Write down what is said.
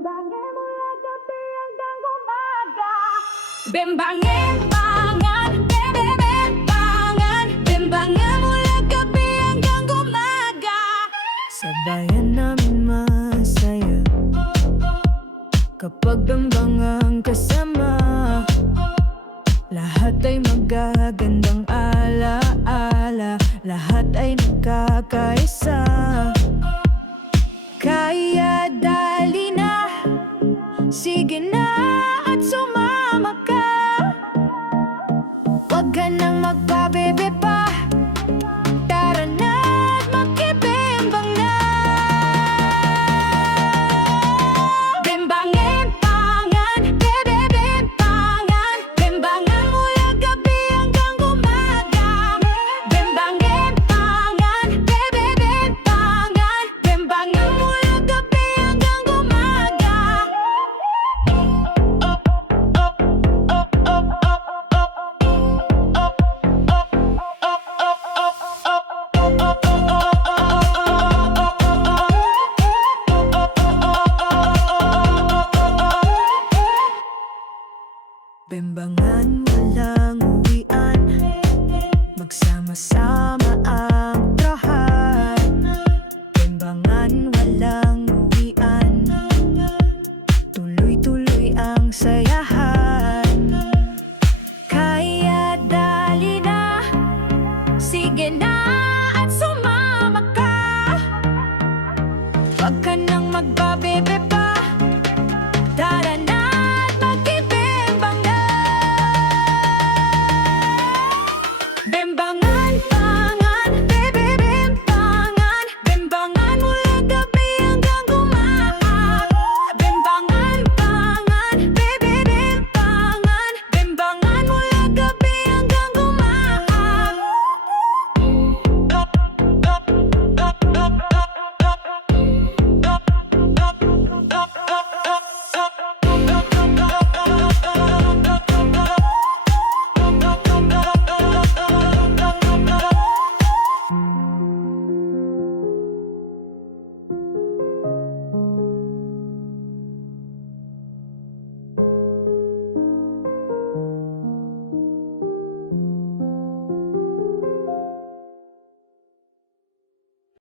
Bembangin mula gabi hanggang umaga Bembangin, bangan, bebe, bembangan. Bembangin mula gabi hanggang umaga kasama Lahat ay magagandang ala-ala. Lahat ay nagkakaisa Pembangan walang uwian. Magsama-sama ay